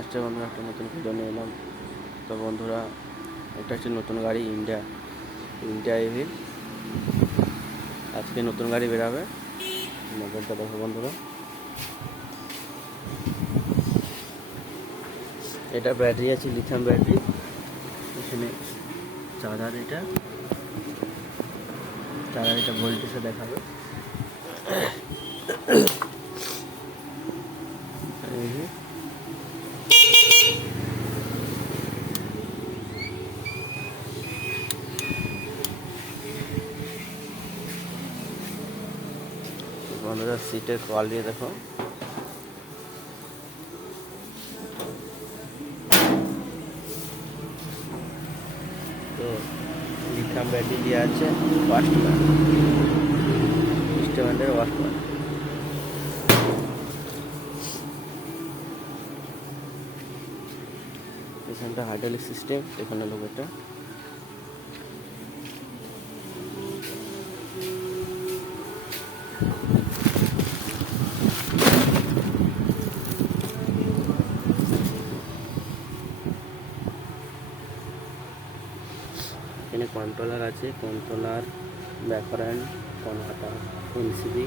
আজকে বন্ধুরা একটা নতুন ভিডিও নিয়ে এলাম। তো বন্ধুরা, এটা হচ্ছে নতুন গাড়ি ইন্ডিয়া ইভি। আজকে নতুন গাড়ি বেরাবে, মোবাইলটা দেখো বন্ধুরা। এটা ব্যাটারি আছে, লিথিয়াম ব্যাটারি। এখানে চার্জার, এটা ভোল্টেজে দেখাবে। এই যে বন্ধুরা, সিটের কোয়ালিটি দেখো। তো লিথিয়াম ব্যাটারি দিয়ে আছে, ওয়াস্ট ব্যান্ডের ওয়াস্ট ব্যান্ড। এখানটা হাইড্রোলিক সিস্টেম, এখানে লোগোটা। এখানে কন্ট্রোলার আছে, কন্ট্রোলার, ব্যাকগ্রাউন্ড, কনভার্টার, এমসিবি।